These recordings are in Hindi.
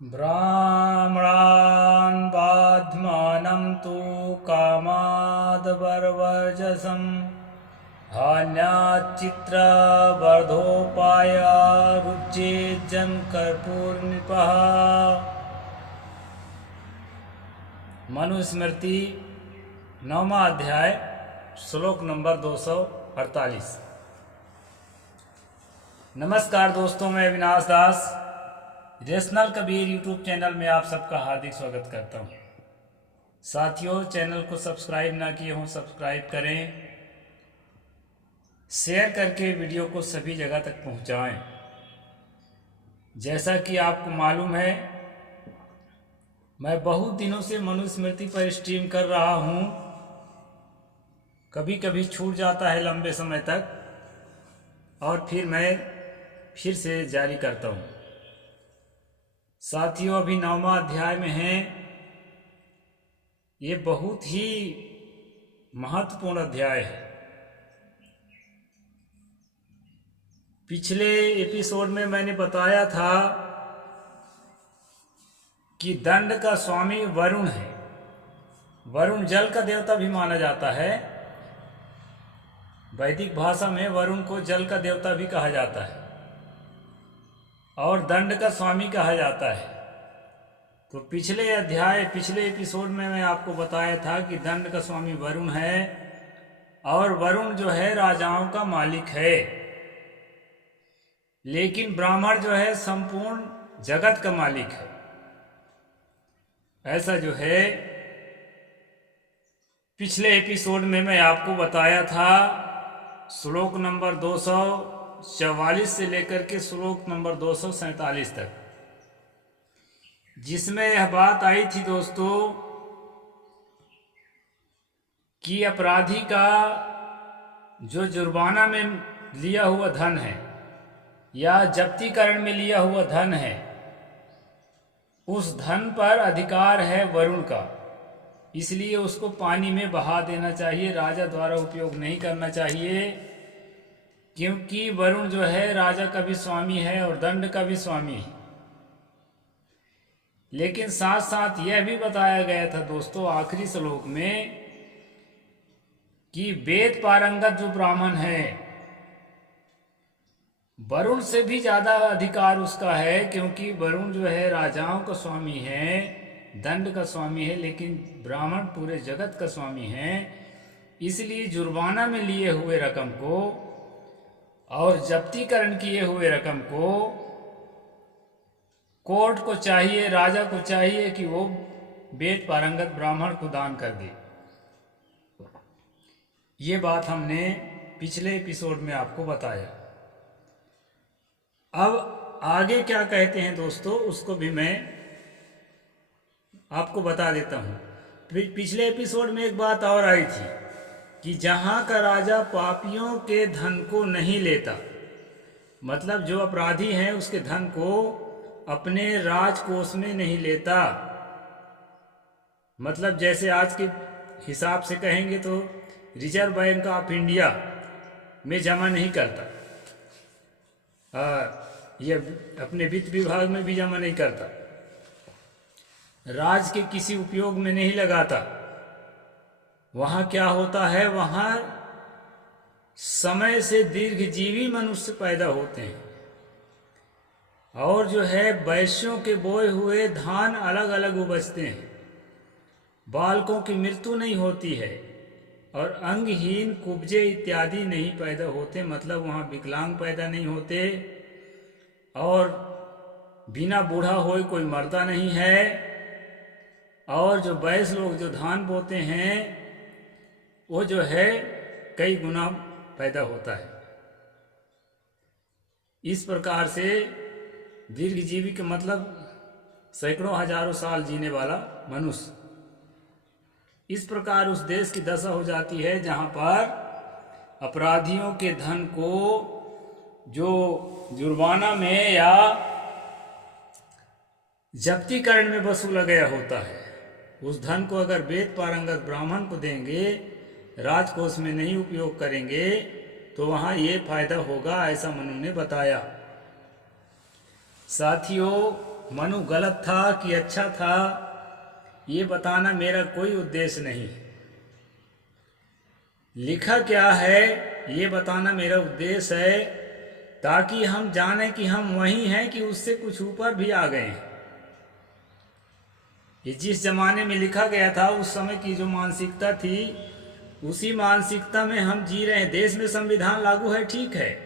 ब्राह्मणान् बाध्मानं तु कामादवर्वर्जसं हान्याच्चित्रवर्धोपाय रुज्येज्जं कर्पूरनिपः। मनुस्मृति 9वां अध्याय श्लोक नंबर 248। नमस्कार दोस्तों, मैं अविनाश दास रेशनल कबीर यूट्यूब चैनल में आप सबका हार्दिक स्वागत करता हूं। साथियों, चैनल को सब्सक्राइब ना किए हों सब्सक्राइब करें, शेयर करके वीडियो को सभी जगह तक पहुंचाएं। जैसा कि आपको मालूम है, मैं बहुत दिनों से मनुस्मृति पर स्ट्रीम कर रहा हूं। कभी कभी छूट जाता है लंबे समय तक और फिर मैं फिर से जारी करता हूं। साथियों, अभी 9वां अध्याय में हैं। ये बहुत ही महत्वपूर्ण अध्याय है। पिछले एपिसोड में मैंने बताया था कि दंड का स्वामी वरुण है। वरुण जल का देवता भी माना जाता है। वैदिक भाषा में वरुण को जल का देवता भी कहा जाता है और दंड का स्वामी कहा जाता है। तो पिछले एपिसोड में मैं आपको बताया था कि दंड का स्वामी वरुण है और वरुण जो है राजाओं का मालिक है। लेकिन ब्राह्मण जो है संपूर्ण जगत का मालिक है। ऐसा जो है पिछले एपिसोड में मैं आपको बताया था। श्लोक नंबर 244 से लेकर के श्लोक नंबर 247 तक, जिसमें यह बात आई थी दोस्तों कि अपराधी का जो जुर्माना में लिया हुआ धन है या जब्तीकरण में लिया हुआ धन है, उस धन पर अधिकार है वरुण का। इसलिए उसको पानी में बहा देना चाहिए, राजा द्वारा उपयोग नहीं करना चाहिए, क्योंकि वरुण जो है राजा का भी स्वामी है और दंड का भी स्वामी है। लेकिन साथ साथ यह भी बताया गया था दोस्तों आखिरी श्लोक में कि वेद पारंगत जो ब्राह्मण है, वरुण से भी ज्यादा अधिकार उसका है, क्योंकि वरुण जो है राजाओं का स्वामी है, दंड का स्वामी है, लेकिन ब्राह्मण पूरे जगत का स्वामी है। इसलिए जुर्माना में लिए हुए रकम को और जब्तीकरण किए हुए रकम को कोर्ट को चाहिए, राजा को चाहिए कि वो वेद पारंगत ब्राह्मण को दान कर दे। ये बात हमने पिछले एपिसोड में आपको बताया। अब आगे क्या कहते हैं दोस्तों, उसको भी मैं आपको बता देता हूं। पिछले एपिसोड में एक बात और आई थी कि जहां का राजा पापियों के धन को नहीं लेता, मतलब जो अपराधी हैं उसके धन को अपने राजकोष में नहीं लेता, मतलब जैसे आज के हिसाब से कहेंगे तो रिजर्व बैंक ऑफ इंडिया में जमा नहीं करता, ये अपने वित्त विभाग में भी जमा नहीं करता, राज के किसी उपयोग में नहीं लगाता। वहां क्या होता है, वहां समय से दीर्घजीवी मनुष्य पैदा होते हैं और जो है वैश्यों के बोए हुए धान अलग अलग उपजते हैं, बालकों की मृत्यु नहीं होती है और अंगहीन कुब्जे इत्यादि नहीं पैदा होते, मतलब वहां विकलांग पैदा नहीं होते और बिना बूढ़ा होए कोई मरता नहीं है। और जो वैश्य लोग जो धान बोते हैं वो जो है कई गुना पैदा होता है। इस प्रकार से दीर्घजीवी का मतलब सैकड़ों हजारों साल जीने वाला मनुष्य। इस प्रकार उस देश की दशा हो जाती है जहां पर अपराधियों के धन को जो जुर्माना में या जब्तीकरण में वसूला गया होता है, उस धन को अगर वेद पारंगत ब्राह्मण को देंगे, राजकोष में नहीं उपयोग करेंगे, तो वहां ये फायदा होगा, ऐसा मनु ने बताया। साथियों, मनु गलत था कि अच्छा था, ये बताना मेरा कोई उद्देश्य नहीं। लिखा क्या है ये बताना मेरा उद्देश्य है, ताकि हम जाने कि हम वही हैं कि उससे कुछ ऊपर भी आ गए हैं। ये जिस जमाने में लिखा गया था उस समय की जो मानसिकता थी, उसी मानसिकता में हम जी रहे हैं। देश में संविधान लागू है, ठीक है,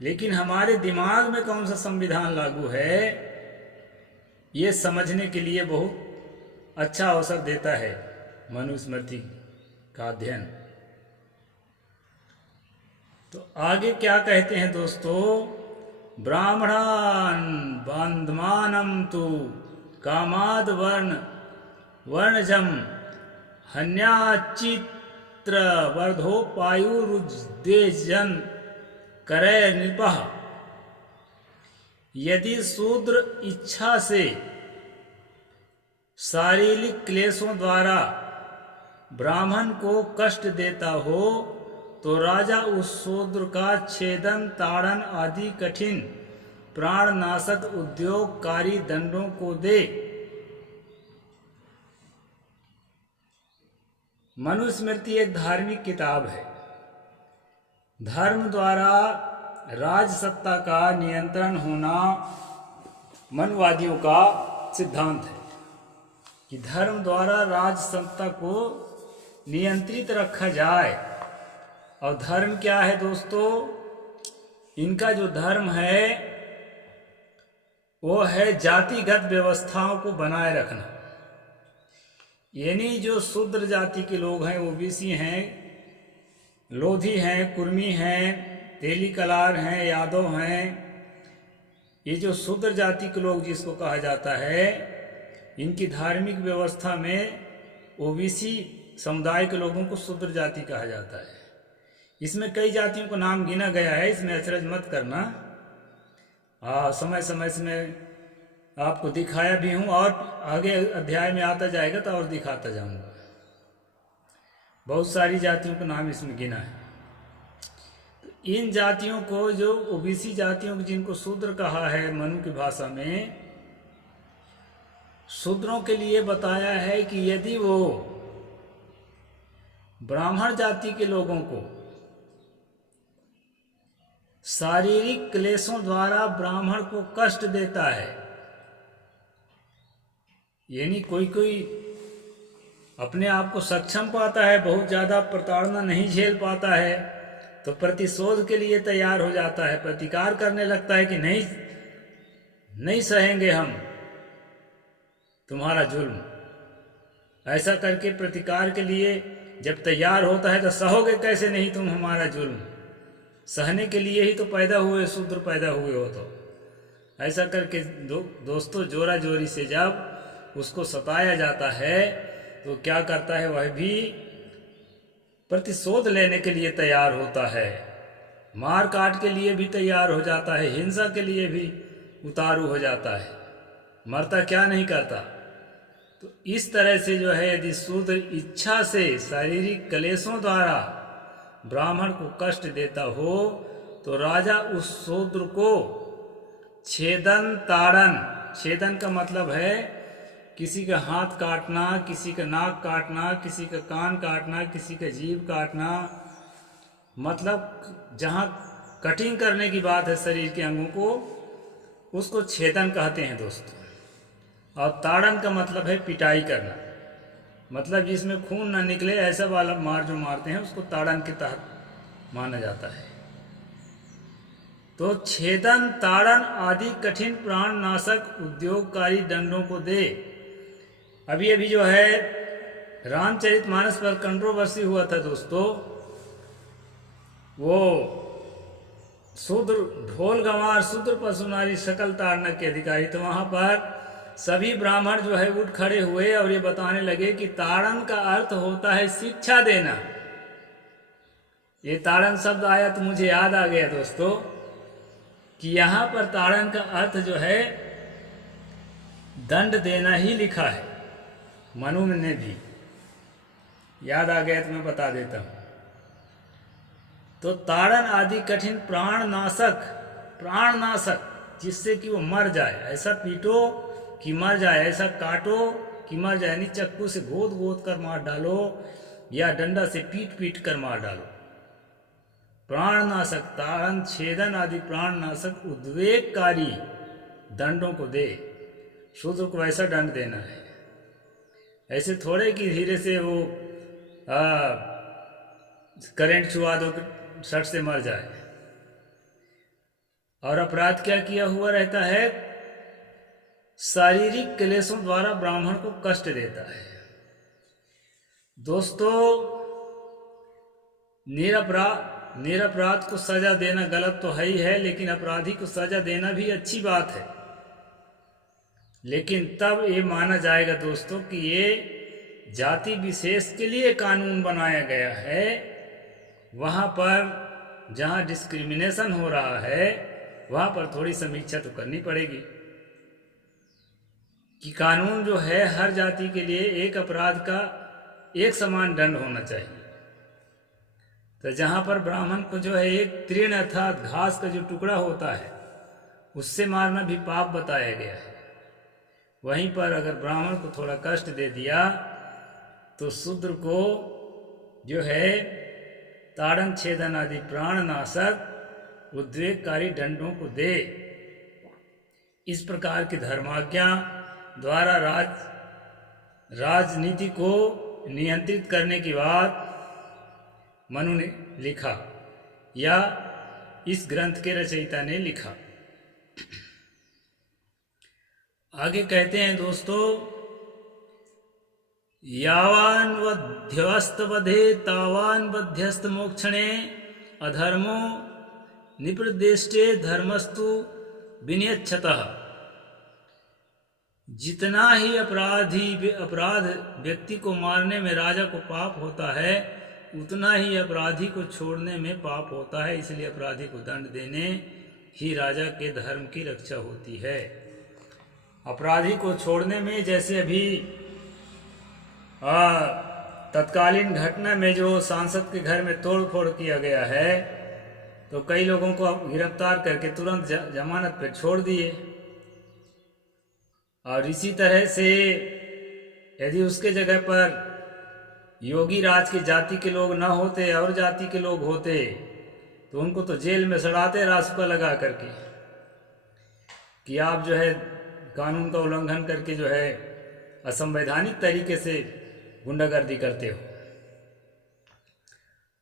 लेकिन हमारे दिमाग में कौन सा संविधान लागू है, ये समझने के लिए बहुत अच्छा अवसर देता है मनुस्मृति का अध्ययन। तो आगे क्या कहते हैं दोस्तों, ब्राह्मणान बंधमानम तु कामाद वर्णजम हन्याचित्र वर्धोपायुरुद्देजन करे नृपः। यदि शूद्र इच्छा से शारीरिक क्लेशों द्वारा ब्राह्मण को कष्ट देता हो तो राजा उस शूद्र का छेदन, ताड़न आदि कठिन प्राणनाशक उद्योगकारी दंडों को दे। मनुस्मृति एक धार्मिक किताब है। धर्म द्वारा राजसत्ता का नियंत्रण होना मनुवादियों का सिद्धांत है कि धर्म द्वारा राजसत्ता को नियंत्रित रखा जाए। और धर्म क्या है दोस्तों, इनका जो धर्म है वो है जातिगत व्यवस्थाओं को बनाए रखना। यानी जो शूद्र जाति के लोग हैं, ओबीसी हैं, लोधी हैं, कुर्मी हैं, तेली कलार हैं, यादव हैं, ये जो शूद्र जाति के लोग जिसको कहा जाता है, इनकी धार्मिक व्यवस्था में ओबीसी समुदाय के लोगों को शूद्र जाति कहा जाता है। इसमें कई जातियों का नाम गिना गया है, इसमें अचरज मत करना। समय समय से मैं आपको दिखाया भी हूँ और आगे अध्याय में आता जाएगा तो और दिखाता जाऊंगा। बहुत सारी जातियों का नाम इसमें गिना है। तो इन जातियों को, जो ओबीसी जातियों को जिनको शूद्र कहा है मनु की भाषा में, शूद्रों के लिए बताया है कि यदि वो ब्राह्मण जाति के लोगों को शारीरिक क्लेशों द्वारा ब्राह्मण को कष्ट देता है, यानी कोई कोई अपने आप को सक्षम पाता है, बहुत ज़्यादा प्रताड़ना नहीं झेल पाता है, तो प्रतिशोध के लिए तैयार हो जाता है, प्रतिकार करने लगता है कि नहीं सहेंगे हम तुम्हारा जुल्म। ऐसा करके प्रतिकार के लिए जब तैयार होता है तो सहोगे कैसे नहीं तुम हमारा जुल्म, सहने के लिए ही तो पैदा हुए, शूद्र पैदा हुए हो। तो ऐसा करके दोस्तों जोरा जोरी से जब उसको सताया जाता है तो क्या करता है, वह भी प्रतिशोध लेने के लिए तैयार होता है, मार काट के लिए भी तैयार हो जाता है, हिंसा के लिए भी उतारू हो जाता है, मरता क्या नहीं करता। तो इस तरह से जो है, यदि शूद्र इच्छा से शारीरिक क्लेशों द्वारा ब्राह्मण को कष्ट देता हो तो राजा उस शूद्र को छेदन, ताड़न, छेदन का मतलब है किसी का हाथ काटना, किसी का नाक काटना, किसी का कान काटना, किसी का जीभ काटना, मतलब जहाँ कटिंग करने की बात है शरीर के अंगों को, उसको छेदन कहते हैं दोस्तों। और ताड़न का मतलब है पिटाई करना, मतलब जिसमें खून ना निकले ऐसा वाला मार जो मारते हैं उसको ताड़न के तहत माना जाता है। तो छेदन, ताड़न आदि कठिन प्राण नाशक उद्योगकारी दंडों को दे। अभी अभी जो है रामचरितमानस पर कंट्रोवर्सी हुआ था दोस्तों, वो शूद्र ढोल गंवार शूद्र पशु नारी सकल ताड़ना के अधिकारी, तो वहां पर सभी ब्राह्मण जो है उठ खड़े हुए और ये बताने लगे कि ताड़न का अर्थ होता है शिक्षा देना। ये ताड़न शब्द आया तो मुझे याद आ गया दोस्तों कि यहाँ पर ताड़न का अर्थ जो है दंड देना ही लिखा है, मनु ने भी याद आ गया तो मैं बता देता हूँ। तो ताड़न आदि कठिन प्राण नाशक जिससे कि वो मर जाए। ऐसा पीटो कि मर जाए, ऐसा काटो कि मर जाए। यानी चक्कू से गोद गोद कर मार डालो या डंडा से पीट पीट कर मार डालो। प्राणनाशक, ताड़न छेदन आदि प्राणनाशक उद्वेगकारी दंडों को दे। शूद्र को ऐसा दंड देना है। ऐसे थोड़े कि धीरे से वो करंट छुआ दो सट से मर जाए। और अपराध क्या किया हुआ रहता है? शारीरिक क्लेशों द्वारा ब्राह्मण को कष्ट देता है। दोस्तों, निरपराध को सजा देना गलत तो है ही है, लेकिन अपराधी को सजा देना भी अच्छी बात है। लेकिन तब ये माना जाएगा दोस्तों कि ये जाति विशेष के लिए कानून बनाया गया है। वहाँ पर जहाँ डिस्क्रिमिनेशन हो रहा है वहाँ पर थोड़ी समीक्षा तो करनी पड़ेगी कि कानून जो है हर जाति के लिए एक अपराध का एक समान दंड होना चाहिए। तो जहाँ पर ब्राह्मण को जो है एक तृण अर्थात घास का जो टुकड़ा होता है उससे मारना भी पाप बताया गया है। वहीं पर अगर ब्राह्मण को थोड़ा कष्ट दे दिया तो शूद्र को जो है ताड़न छेदन आदि प्राणनाशक उद्वेगकारी दंडों को दे। इस प्रकार की धर्माज्ञा द्वारा राजनीति को नियंत्रित करने की बात मनु ने लिखा या इस ग्रंथ के रचयिता ने लिखा। आगे कहते हैं दोस्तों, यावान वध्यस्त वधे तावान वध्यस्त मोक्षणे अधर्मो निप्रदेष्टे धर्मस्तु विनियच्छतः। जितना ही अपराध व्यक्ति को मारने में राजा को पाप होता है उतना ही अपराधी को छोड़ने में पाप होता है। इसलिए अपराधी को दंड देने ही राजा के धर्म की रक्षा होती है। अपराधी को छोड़ने में, जैसे अभी तत्कालीन घटना में जो सांसद के घर में तोड़ फोड़ किया गया है तो कई लोगों को गिरफ्तार करके तुरंत जमानत पर छोड़ दिए। और इसी तरह से यदि उसके जगह पर योगी राज की जाति के लोग न होते और जाति के लोग होते तो उनको तो जेल में सड़ाते रासुका लगा करके कि आप जो है कानून का उल्लंघन करके जो है असंवैधानिक तरीके से गुंडागर्दी करते हो।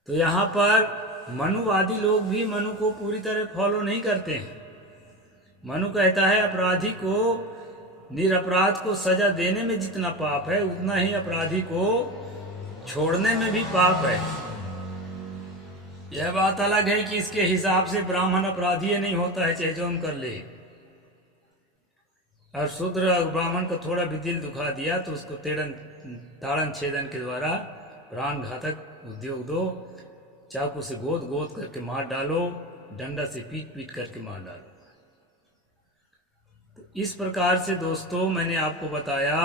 तो यहाँ पर मनुवादी लोग भी मनु को पूरी तरह फॉलो नहीं करते हैं। मनु कहता है अपराधी को निरपराध को सजा देने में जितना पाप है उतना ही अपराधी को छोड़ने में भी पाप है। यह बात अलग है कि इसके हिसाब से ब्राह्मण अपराधी नहीं होता है चाहे जो हम कर ले। और शूद्र ब्राह्मण को थोड़ा भी दिल दुखा दिया तो उसको ताड़न छेदन के द्वारा प्राण घातक उद्योग दो, चाकू से गोद गोद करके मार डालो, डंडा से पीट पीट करके मार डालो। तो इस प्रकार से दोस्तों मैंने आपको बताया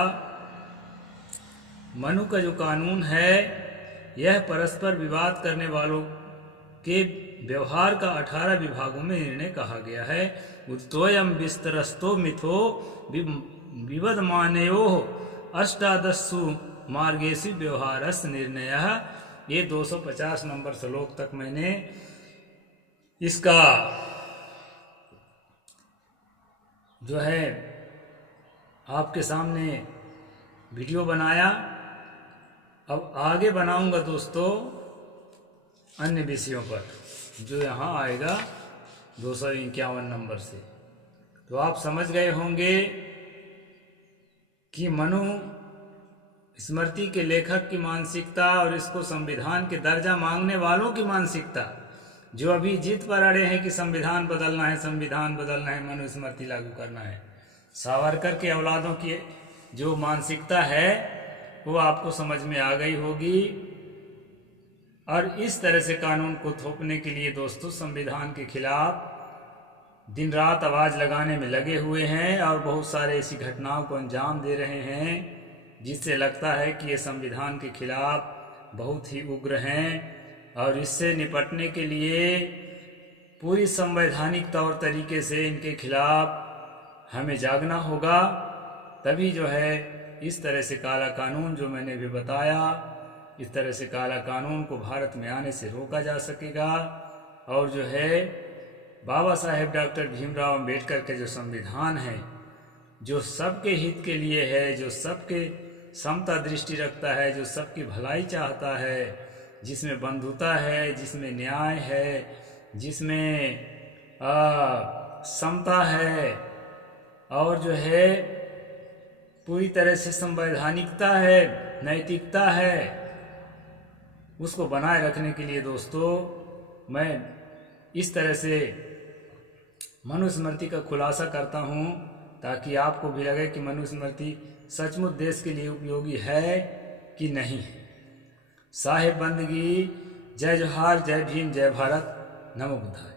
मनु का जो कानून है यह परस्पर विवाद करने वालों के व्यवहार का 18 विभागों में निर्णय कहा गया है। उत्तोयम विस्तरस्तो मिथो विवदमानयो अष्टादशसु मार्गेषु व्यवहारस्य निर्णयः। ये 250 नंबर श्लोक तक मैंने इसका जो है आपके सामने वीडियो बनाया। अब आगे बनाऊंगा दोस्तों अन्य विषयों पर जो यहाँ आएगा 251 नंबर से। तो आप समझ गए होंगे कि मनु स्मृति के लेखक की मानसिकता और इसको संविधान के दर्जा मांगने वालों की मानसिकता, जो अभी जिद पर अड़े हैं कि संविधान बदलना है, संविधान बदलना है, मनुस्मृति लागू करना है। सावरकर के औलादों की जो मानसिकता है वो आपको समझ में आ गई होगी। और इस तरह से कानून को थोपने के लिए दोस्तों संविधान के खिलाफ दिन रात आवाज़ लगाने में लगे हुए हैं और बहुत सारे ऐसी घटनाओं को अंजाम दे रहे हैं जिससे लगता है कि ये संविधान के खिलाफ बहुत ही उग्र हैं। और इससे निपटने के लिए पूरी संवैधानिक तौर तरीके से इनके खिलाफ हमें जागना होगा। तभी जो है इस तरह से काला कानून जो मैंने भी बताया, इस तरह से काला कानून को भारत में आने से रोका जा सकेगा। और जो है बाबा साहेब डॉक्टर भीमराव अंबेडकर के जो संविधान है, जो सबके हित के लिए है, जो सबके समता दृष्टि रखता है, जो सबकी भलाई चाहता है, जिसमें बंधुता है, जिसमें न्याय है, जिसमें समता है, और जो है पूरी तरह से संवैधानिकता है, नैतिकता है, उसको बनाए रखने के लिए दोस्तों मैं इस तरह से मनुस्मृति का खुलासा करता हूँ, ताकि आपको भी लगे कि मनुस्मृति सचमुच देश के लिए उपयोगी है कि नहीं है। साहेब बंदगी, जय जोहार, जय भीम, जय भारत, नमो बुद्धाय।